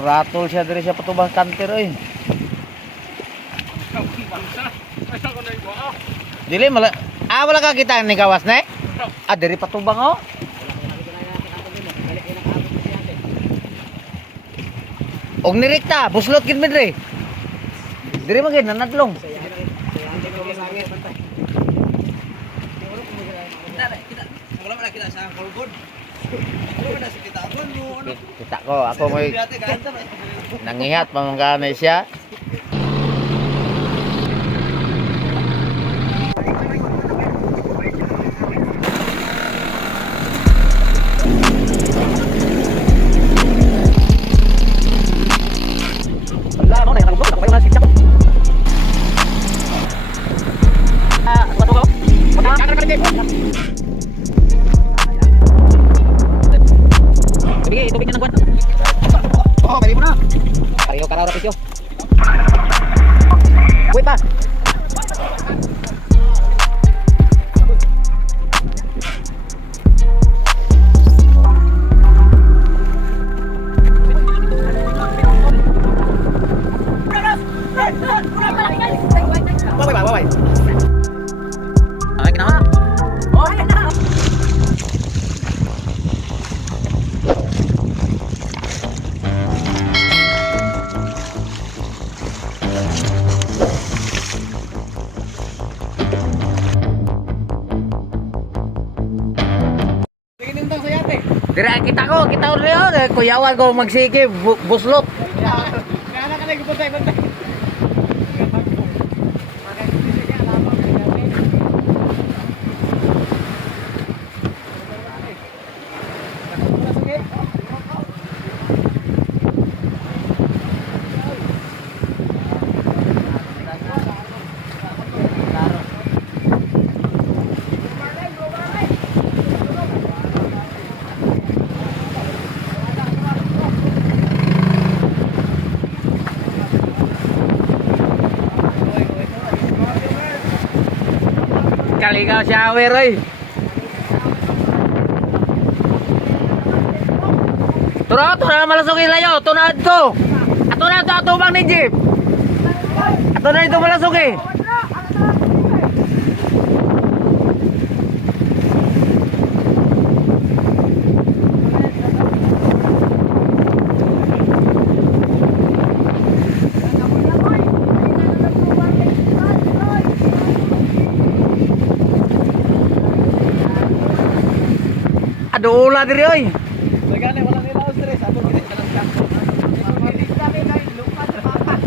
Ratol siya diri sa patubang kanter oy. Dili mala wala ka kita ni gawas na diri patubang oh. Og nirikta, buslot gid mi diri. Diri man gid nanadlong. Kita ko, ako may nangihat pamangkanay siya. Tubig na ng buwan. Oo, pwede mo na. Pareho ka raw rapisyo. Wait pa. Bye. Ay, kinahon. Oh, ay, kinahon. Dira kita uli kuyawan ko magsige buslot. Kana ka lagi bantay. Kaligaw shower oy. Tura malasog ilayo, tunad ko. Ato na to atubang ni jeep. Ato na ito malasog eh. Aduh diri oy. Sagane wala nila stress ato gid kanang ka. Kami kay lupa sa papat.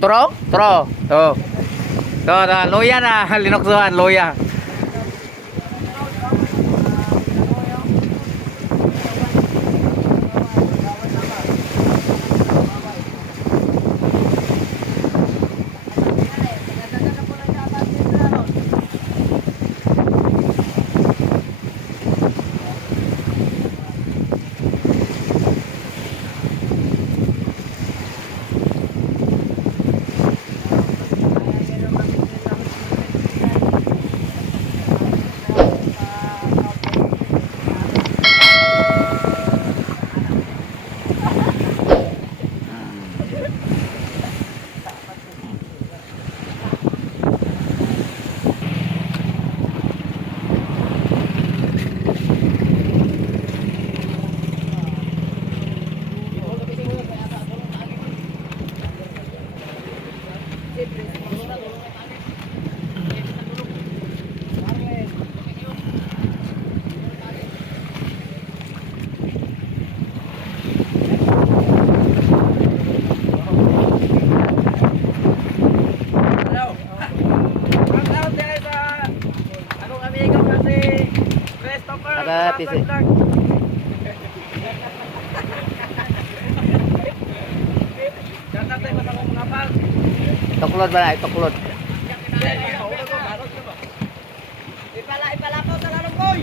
Turo. To, loya na, linoksuhan, loya. Tuklod ba na? Tuklod. Ipala po sa lalong boy.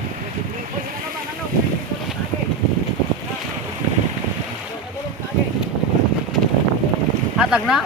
Hatag na?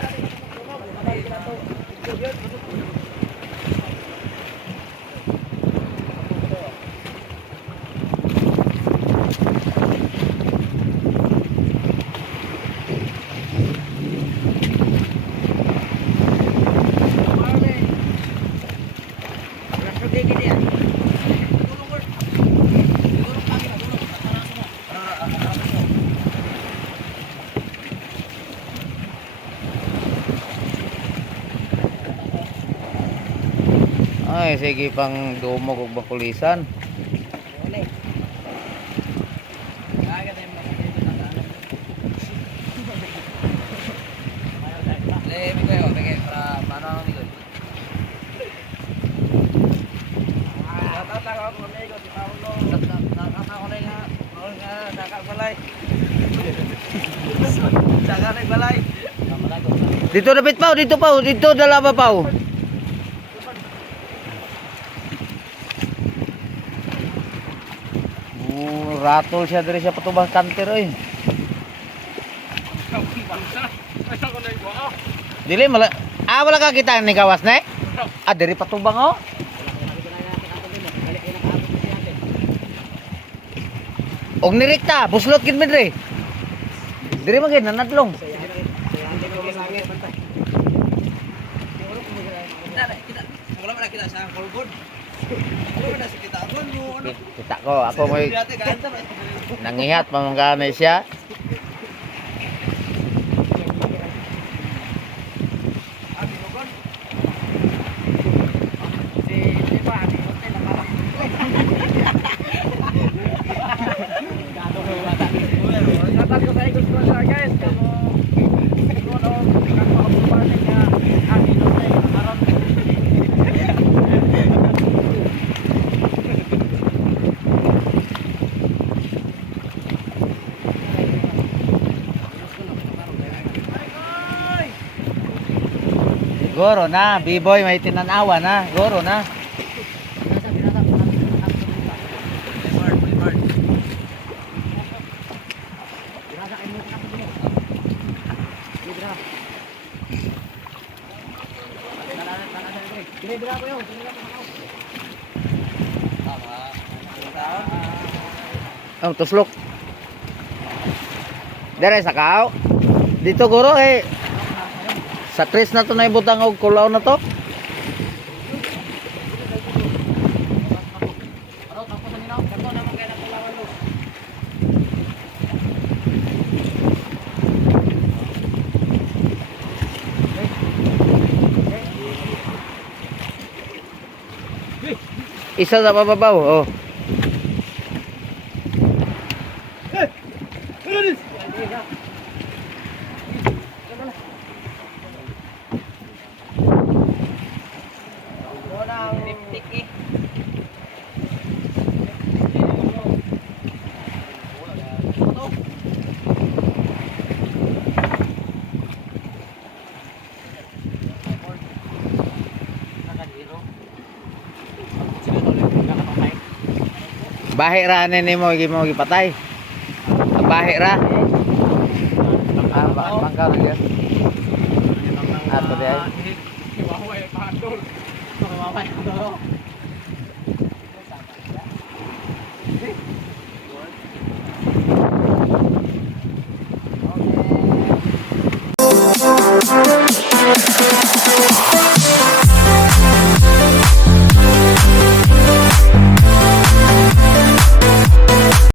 Ay, sige pang dumog og bakulisan. Dito dapit pao, dito pao, dito dalawa pao. Ratol siya diri siya patubang kanter oy. Dili mala wala ka kita ni gawas na diri patubang oh. Og nirikta, buslot gid mi diri. Diri man gid nanadlong. Kita ko, ako mo nangihat pamangkanay siya. Goro na, B-boy may tinanawa na, goro na. Ang tuslok. Dere sa kao. Dito guro sa tres na to na ibutang og kulaw na to. Isa sa pababaw, oh. Bahi ra ni mo gipatay. Bahi ra. Bangka ra gyud. Ato di ay. Kiwaway pandol. Kiwaway pandol.